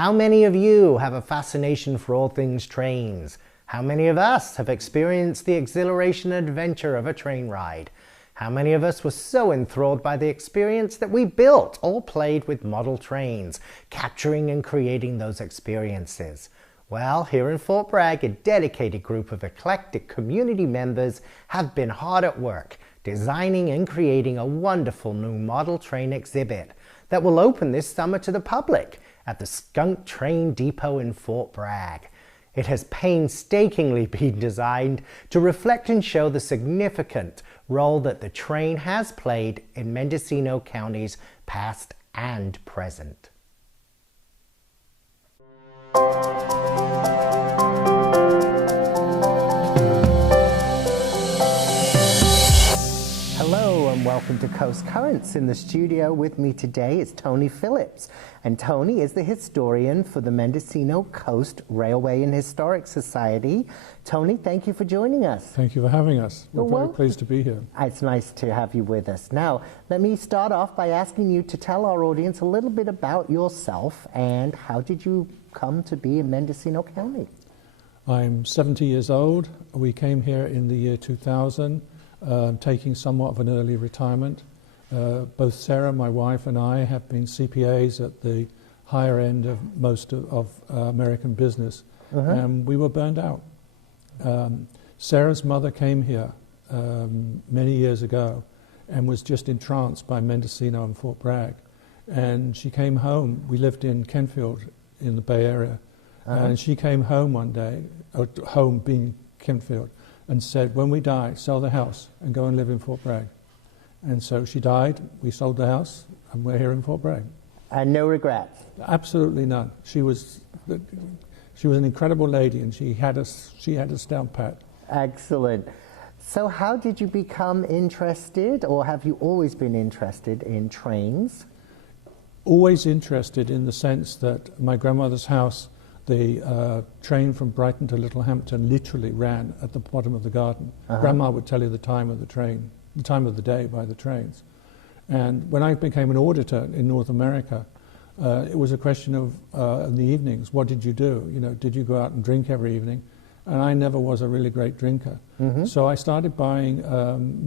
How many of you have a fascination for all things trains? How many of us have experienced the exhilaration and adventure of a train ride? How many of us were so enthralled by the experience that we built or played with model trains, capturing and creating those experiences? Well, here in Fort Bragg, a dedicated group of eclectic community members have been hard at work, designing and creating a wonderful new model train exhibit that will open this summer to the public at the Skunk Train Depot in Fort Bragg. It has painstakingly been designed to reflect and show the significant role that the train has played in Mendocino County's past and present. Hello and welcome to Coast Currents. In the studio with me today is Tony Phillips. And Tony is the historian for the Mendocino Coast Railway and Historic Society. Tony, thank you for joining us. Thank you for having us. We're very pleased to be here. It's nice to have you with us. Now, let me start off by asking you to tell our audience a little bit about yourself and how did you come to be in Mendocino County? I'm 70 years old. We came here in the year 2000, taking somewhat of an early retirement. Both Sarah, my wife, and I have been CPAs at the higher end of most of American business, and we were burned out. Sarah's mother came here many years ago and was just entranced by Mendocino and Fort Bragg. And she came home. We lived in Kentfield in the Bay Area. And she came home one day, home being Kentfield, and said, when we die, sell the house and go and live in Fort Bragg. And so she died, we sold the house, and we're here in Fort Bragg. And no regrets? Absolutely none. She was an incredible lady, and she had us down pat. Excellent. So how did you become interested, or have you always been interested in trains? Always interested in the sense that my grandmother's house, the train from Brighton to Littlehampton literally ran at the bottom of the garden. Grandma would tell you the time of the train, the time of the day by the trains. And when I became an auditor in North America, it was a question of in the evenings, what did you do? You know, did you go out and drink every evening? And I never was a really great drinker. So I started buying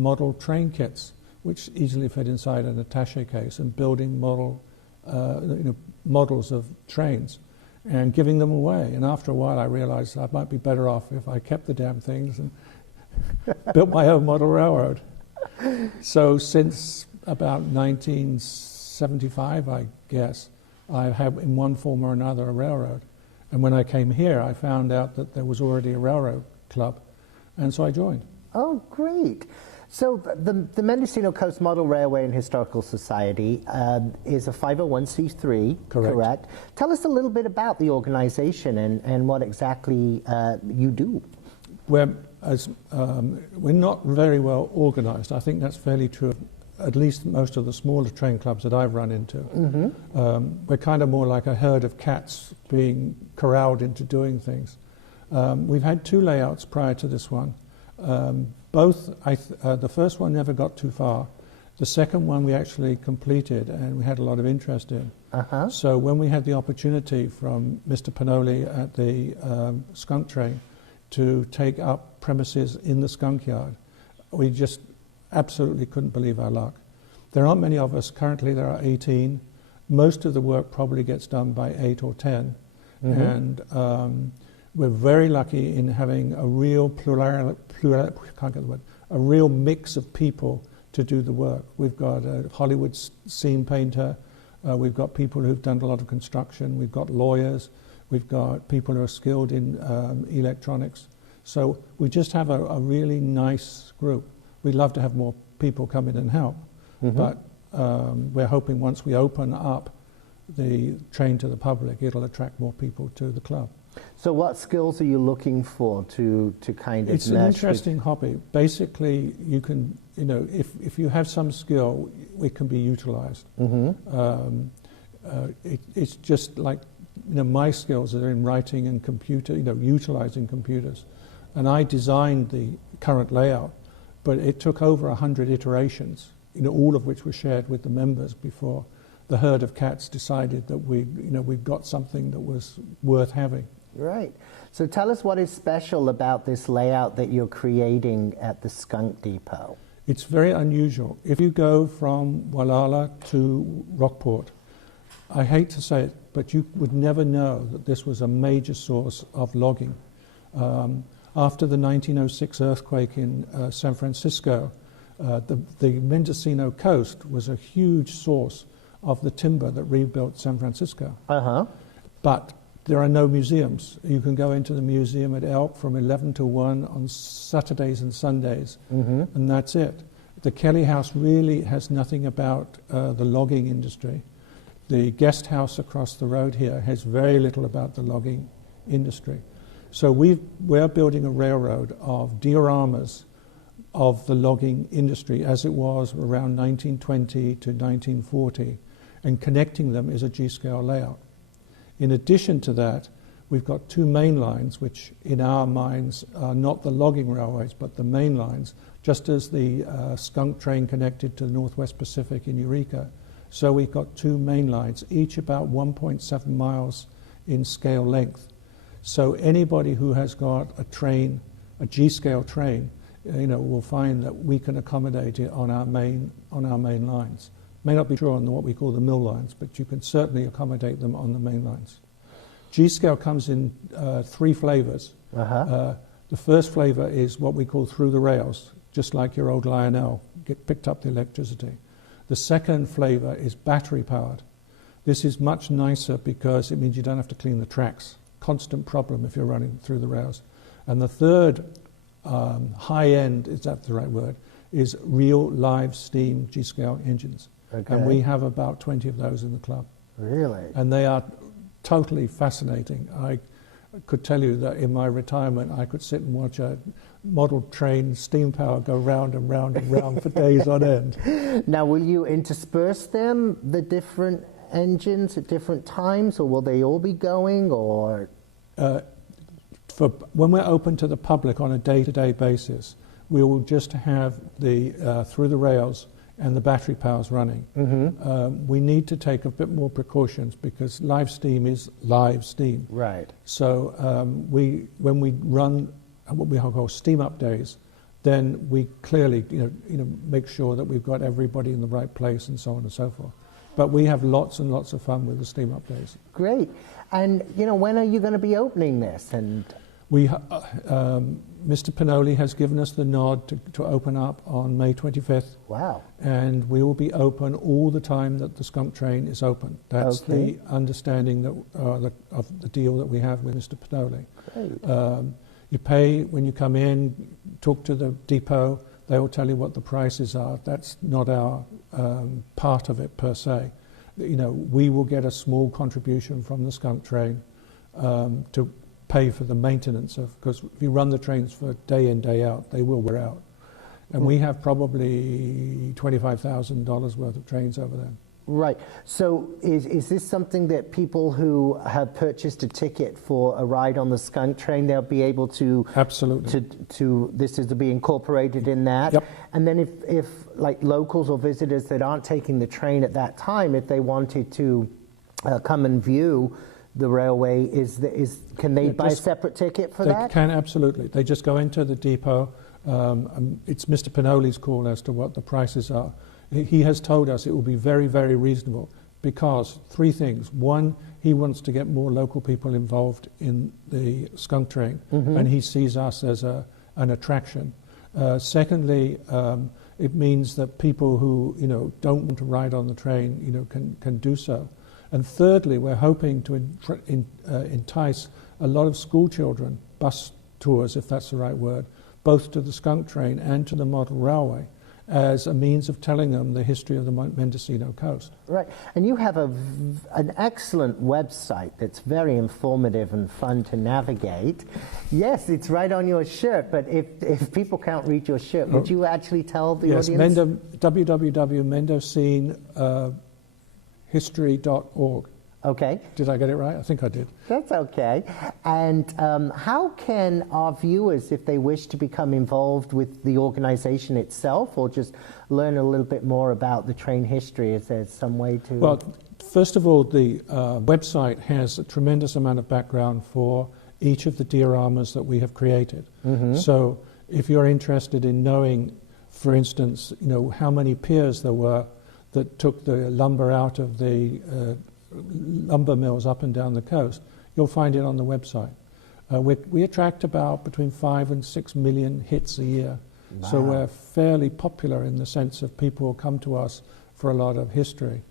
model train kits, which easily fit inside an attaché case, and building models of trains and giving them away. And after a while I realized I might be better off if I kept the damn things and built my own model railroad. So since about 1975, I guess, I have in one form or another a railroad. And when I came here, I found out that there was already a railroad club, and so I joined. Oh, great. So the Mendocino Coast Model Railway and Historical Society is a 501c3, correct? Tell us a little bit about the organization and what exactly you do. We're not very well organized. I think that's fairly true of at least most of the smaller train clubs that I've run into. We're kind of more like a herd of cats being corralled into doing things. We've had two layouts prior to this one. The first one never got too far. The second one we actually completed and we had a lot of interest in. So when we had the opportunity from Mr. Panoli at the Skunk Train to take up premises in the skunk yard, we just absolutely couldn't believe our luck. There aren't many of us. Currently there are 18. Most of the work probably gets done by 8 or 10. And we're very lucky in having a real a real mix of people to do the work. We've got a Hollywood scene painter, we've got people who've done a lot of construction, we've got lawyers, we've got people who are skilled in electronics. So we just have a really nice group. We'd love to have more people come in and help, but we're hoping once we open up the train to the public, it'll attract more people to the club. So what skills are you looking for to kind of It's an interesting hobby. Basically, you can, if you have some skill, it can be utilized. It's just like, my skills are in writing and computer, utilizing computers. And I designed the current layout, but it took over 100 iterations, all of which were shared with the members before the herd of cats decided that we've got something that was worth having. Right. So tell us what is special about this layout that you're creating at the Skunk Depot. It's very unusual. If you go from Wallala to Rockport, I hate to say it, but you would never know that this was a major source of logging. After the 1906 earthquake in San Francisco, the Mendocino coast was a huge source of the timber that rebuilt San Francisco. But there are no museums. You can go into the museum at Elk from 11 to 1 on Saturdays and Sundays, and that's it. The Kelly House really has nothing about the logging industry. The guest house across the road here has very little about the logging industry. So we're building a railroad of dioramas of the logging industry as it was around 1920 to 1940, and connecting them is a G-scale layout. In addition to that, we've got two main lines, which in our minds are not the logging railways, but the main lines, just as the skunk train connected to the Northwest Pacific in Eureka. So we've got two main lines, each about 1.7 miles in scale length. So anybody who has got a train, a G-scale train, will find that we can accommodate it on our main lines. May not be true on what we call the mill lines, but you can certainly accommodate them on the main lines. G-scale comes in three flavors. The first flavor is what we call through the rails, just like your old Lionel, picked up the electricity. The second flavor is battery powered. This is much nicer because it means you don't have to clean the tracks. Constant problem if you're running through the rails. And the third high end, is that the right word, is real live steam G-scale engines. Okay. And we have about 20 of those in the club. Really? And they are totally fascinating. I could tell you that in my retirement I could sit and watch a model train steam power go round and round and round for days on end. Now, will you intersperse them, the different engines at different times, or will they all be going, or? When we're open to the public on a day-to-day basis, we will just have the through the rails and the battery powers running. We need to take a bit more precautions because live steam is live steam. Right. So when we run what we call steam up days, then we clearly make sure that we've got everybody in the right place and so on and so forth. But we have lots and lots of fun with the steam up days. Great. And when are you going to be opening this? And Mr. Pinoli has given us the nod to open up on May 25th. Wow. And we will be open all the time that the skunk train is open. That's the understanding that of the deal that we have with Mr. Pinoli. Great. You pay when you come in, talk to the depot, they will tell you what the prices are. That's not our part of it per se. We will get a small contribution from the skunk train to pay for the maintenance of, because if you run the trains for day in, day out, they will wear out. And we have probably $25,000 worth of trains over there. Right. So is this something that people who have purchased a ticket for a ride on the skunk train, they'll be able to... Absolutely. This is to be incorporated in that? Yep. And then if like locals or visitors that aren't taking the train at that time, if they wanted to come and view the railway, can they buy a separate ticket for that? They can, absolutely. They just go into the depot. It's Mr. Pinoli's call as to what the prices are. He has told us it will be very, very reasonable because three things. One, he wants to get more local people involved in the skunk train, and he sees us as an attraction. Secondly, it means that people who don't want to ride on the train can do so. And thirdly, we're hoping to entice a lot of school children, bus tours, if that's the right word, both to the skunk train and to the model railway, as a means of telling them the history of the Mendocino coast. Right, and you have an excellent website that's very informative and fun to navigate. Yes, it's right on your shirt, but if people can't read your shirt, would you actually tell the audience? Yes, www.mendocinehistory.org. Okay. Did I get it right? I think I did. That's okay. And how can our viewers, if they wish to become involved with the organization itself or just learn a little bit more about the train history, is there some way to... Well, first of all, the website has a tremendous amount of background for each of the dioramas that we have created. So if you're interested in knowing, for instance, how many piers there were that took the lumber out of the lumber mills up and down the coast, you'll find it on the website. We attract about between 5 and 6 million hits a year. Wow. So we're fairly popular in the sense of people who come to us for a lot of history.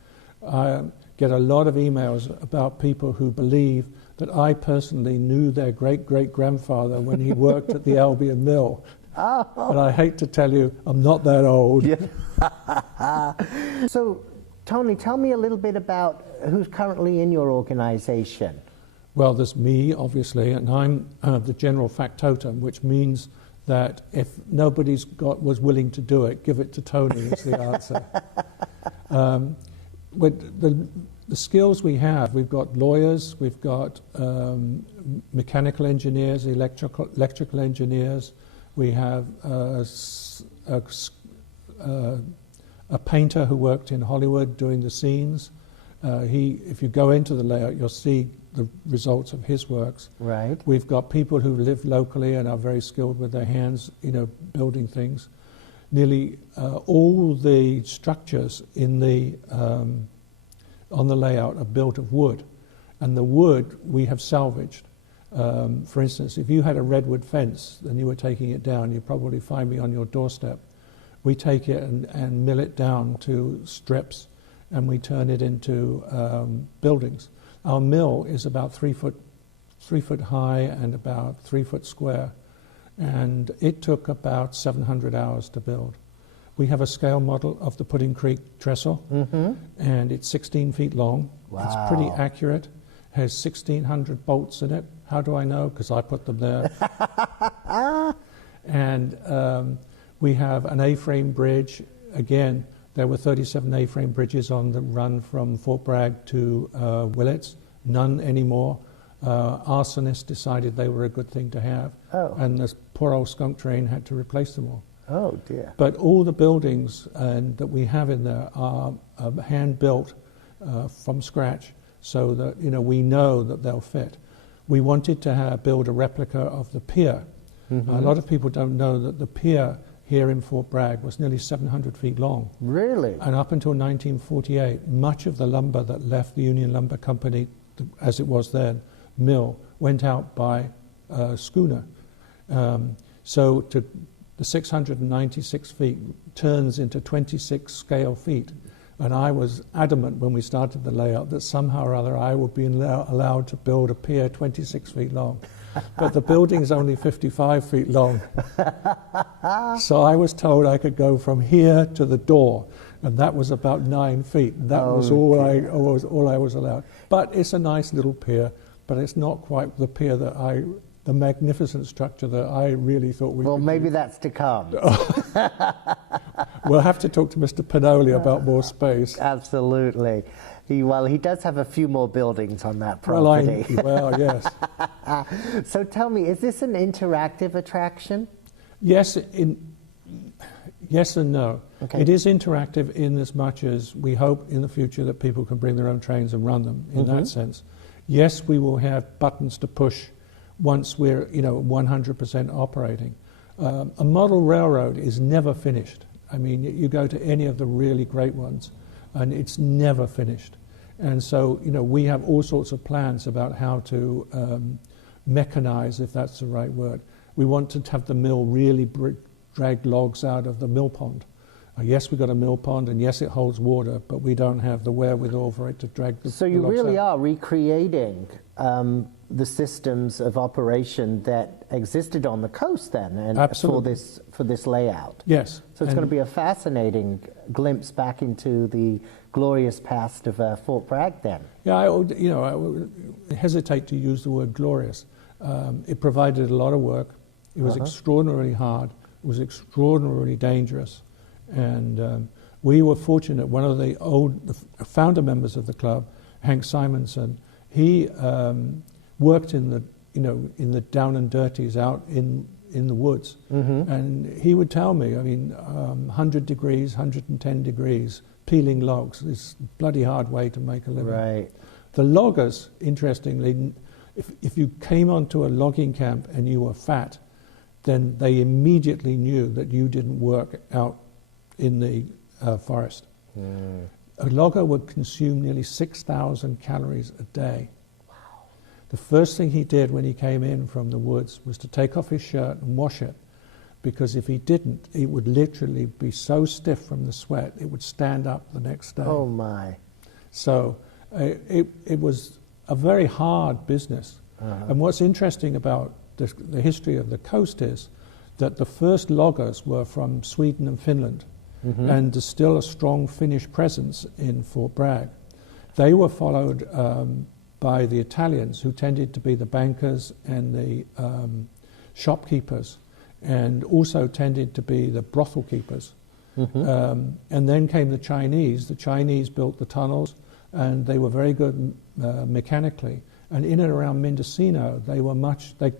I get a lot of emails about people who believe that I personally knew their great-great-grandfather when he worked at the Albion Mill. Oh. And I hate to tell you, I'm not that old. Yeah. So, Tony, tell me a little bit about who's currently in your organization. Well, there's me, obviously, and I'm the general factotum, which means that if nobody's was willing to do it, give it to Tony is the answer. With the skills we have, we've got lawyers, we've got mechanical engineers, electrical engineers, we have a painter who worked in Hollywood doing the scenes. If you go into the layout, you'll see the results of his works. Right. We've got people who live locally and are very skilled with their hands, building things. Nearly all the structures in the on the layout are built of wood, and the wood we have salvaged. For instance, if you had a redwood fence and you were taking it down, you'd probably find me on your doorstep. We take it and mill it down to strips, and we turn it into buildings. Our mill is about 3 foot high and about 3 foot square, and it took about 700 hours to build. We have a scale model of the Pudding Creek trestle, and it's 16 feet long. Wow. It's pretty accurate. Has 1,600 bolts in it. How do I know? Because I put them there. And we have an A-frame bridge. Again, there were 37 A-frame bridges on the run from Fort Bragg to Willits. None anymore. Arsonists decided they were a good thing to have. Oh. And this poor old skunk train had to replace them all. Oh, dear. But all the buildings that we have in there are hand-built from scratch, so that we know that they'll fit. We wanted to build a replica of the pier. A lot of people don't know that the pier here in Fort Bragg was nearly 700 feet long. Really? And up until 1948, much of the lumber that left the Union Lumber Company, as it was then, mill, went out by schooner. So the 696 feet turns into 26 scale feet. And I was adamant when we started the layout that somehow or other I would be allowed to build a pier 26 feet long. But the building's only 55 feet long. So I was told I could go from here to the door, and that was about 9 feet. That was all I was allowed. But it's a nice little pier, but it's not quite the pier that the magnificent structure that I really thought we could maybe do. that's to come. We'll have to talk to Mr. Pinoli about more space. Absolutely. He does have a few more buildings on that property. Well, yes. So tell me, is this an interactive attraction? Yes, yes and no. Okay. It is interactive in as much as we hope in the future that people can bring their own trains and run them in that sense. Yes, we will have buttons to push once we're 100% operating. A model railroad is never finished. I mean, you go to any of the really great ones, and it's never finished. And so, we have all sorts of plans about how to mechanize, if that's the right word. We want to have the mill really drag logs out of the mill pond. Yes, we've got a mill pond, and yes, it holds water, but we don't have the wherewithal for it to drag the So you logs really out. are recreating the systems of operation that existed on the coast then, and Absolutely. for this layout. Yes. So it's going to be a fascinating glimpse back into the glorious past of Fort Bragg then. Yeah, I would hesitate to use the word glorious. It provided a lot of work. It was extraordinarily hard. It was extraordinarily dangerous. And we were fortunate. One of the founder members of the club Hank Simonson. He worked in the, in the down and dirties out in the woods. And he would tell me, 100 degrees, 110 degrees, peeling logs is a bloody hard way to make a living. Right. The loggers, interestingly, if you came onto a logging camp and you were fat, then they immediately knew that you didn't work out in the forest. A logger would consume nearly 6,000 calories a day. Wow. The first thing he did when he came in from the woods was to take off his shirt and wash it, because if he didn't, it would literally be so stiff from the sweat, it would stand up the next day. Oh my. So it was a very hard business. And what's interesting about the history of the coast is that the first loggers were from Sweden and Finland, and there's still a strong Finnish presence in Fort Bragg. They were followed by the Italians, who tended to be the bankers and the shopkeepers, and also tended to be the brothel keepers. And then came the Chinese. The Chinese built the tunnels, and they were very good mechanically. And in and around Mendocino, they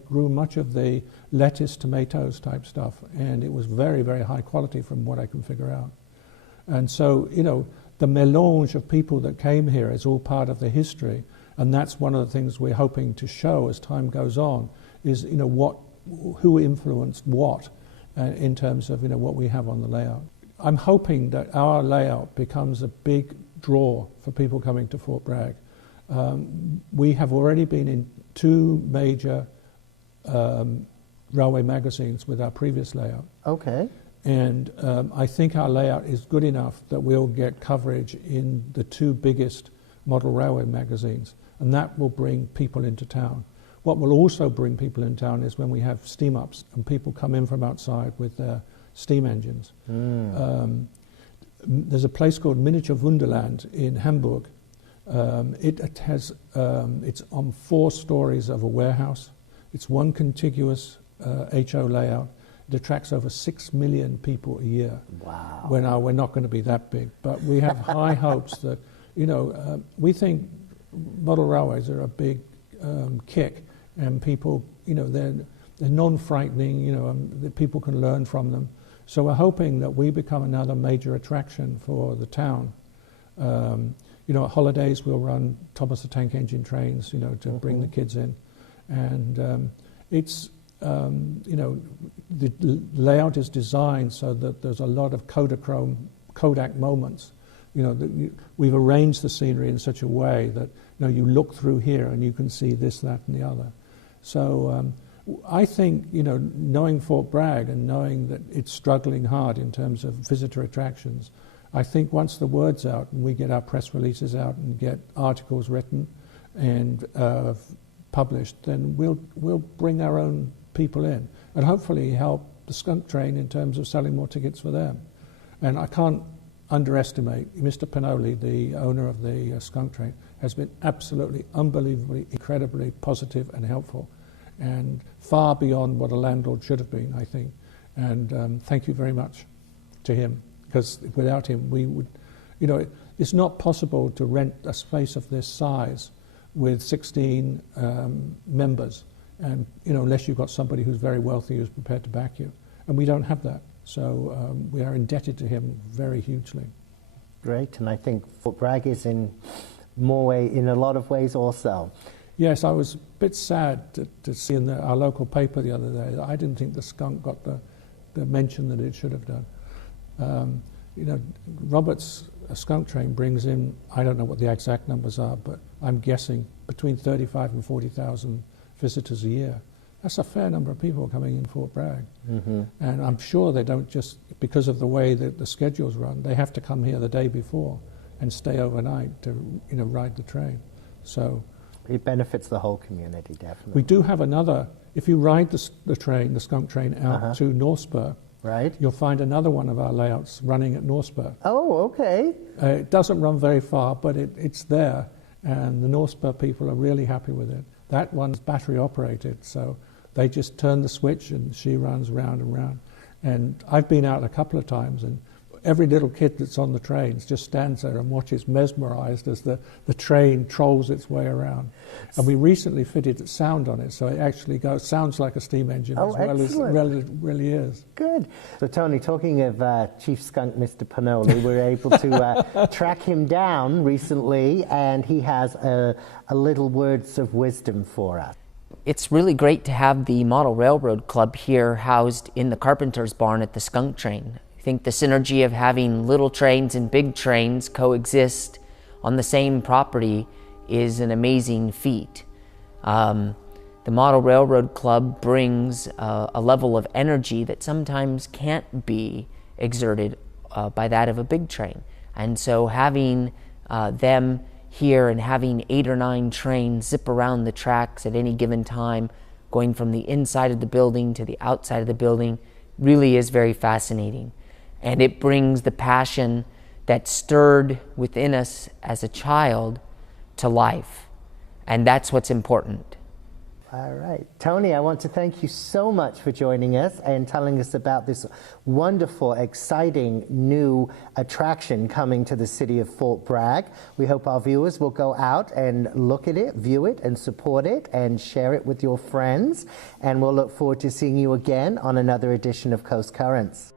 grew much of the lettuce, tomatoes type stuff, and it was very, very high quality from what I can figure out. And so, the melange of people that came here is all part of the history, and that's one of the things we're hoping to show as time goes on, is, who influenced what in terms of, what we have on the layout. I'm hoping that our layout becomes a big draw for people coming to Fort Bragg. We have already been in 2 major railway magazines with our previous layout. Okay. And I think our layout is good enough that we'll get coverage in the 2 biggest model railway magazines, and that will bring people into town. What will also bring people in town is when we have steam ups and people come in from outside with their steam engines. There's a place called Miniature Wunderland in Hamburg. It's on 4 stories of a warehouse. It's one contiguous HO layout. It attracts over 6 million people a year. Wow. We're not going to be that big, but we have high hopes that, we think model railways are a big kick, and people, they're non-frightening, that people can learn from them. So we're hoping that we become another major attraction for the town. At holidays we'll run Thomas the Tank Engine trains, to bring the kids in. And it's, the layout is designed so that there's a lot of Kodak moments. We've arranged the scenery in such a way that, you look through here and you can see this, that, and the other. So I think, knowing Fort Bragg and knowing that it's struggling hard in terms of visitor attractions, I think once the word's out and we get our press releases out and get articles written and published, then we'll bring our own people in and hopefully help the Skunk Train in terms of selling more tickets for them. And I can't underestimate Mr. Pinoli, the owner of the Skunk Train, has been absolutely, unbelievably, incredibly positive and helpful, and far beyond what a landlord should have been, I think. And thank you very much to him, because without him we would, it's not possible to rent a space of this size with 16 members, and unless you've got somebody who's very wealthy who's prepared to back you, and we don't have that. So we are indebted to him very hugely. Great, and I think Fort Bragg is in a lot of ways also. Yes, I was a bit sad to see in our local paper the other day that I didn't think the skunk got the mention that it should have done. Robert's Skunk Train brings in, I don't know what the exact numbers are, but I'm guessing between 35 and 40,000 visitors a year. That's a fair number of people coming in Fort Bragg. And I'm sure they don't just, because of the way that the schedules run, they have to come here the day before and stay overnight to ride the train. So it benefits the whole community, definitely. we do have another, if you ride the train, the Skunk Train out to Northspur, right, you'll find another one of our layouts running at Northspur. Oh, okay. It doesn't run very far, but it's there, and the Northspur people are really happy with it. That one's battery operated, so they just turn the switch and she runs round and round. And I've been out a couple of times, and every little kid that's on the trains just stands there and watches mesmerized as the train trolls its way around. And we recently fitted sound on it, so it actually sounds like a steam engine as well as it really is. Good. So Tony, talking of Chief Skunk Mr. Panoli, we were able to track him down recently, and he has a little words of wisdom for us. It's really great to have the Model Railroad Club here housed in the Carpenter's Barn at the Skunk Train. I think the synergy of having little trains and big trains coexist on the same property is an amazing feat. The Model Railroad Club brings a level of energy that sometimes can't be exerted by that of a big train. And so having them here and having 8 or 9 trains zip around the tracks at any given time, going from the inside of the building to the outside of the building, really is very fascinating. And it brings the passion that stirred within us as a child to life. And that's what's important. All right. Tony, I want to thank you so much for joining us and telling us about this wonderful, exciting new attraction coming to the city of Fort Bragg. We hope our viewers will go out and look at it, view it, and support it, and share it with your friends. And we'll look forward to seeing you again on another edition of Coast Currents.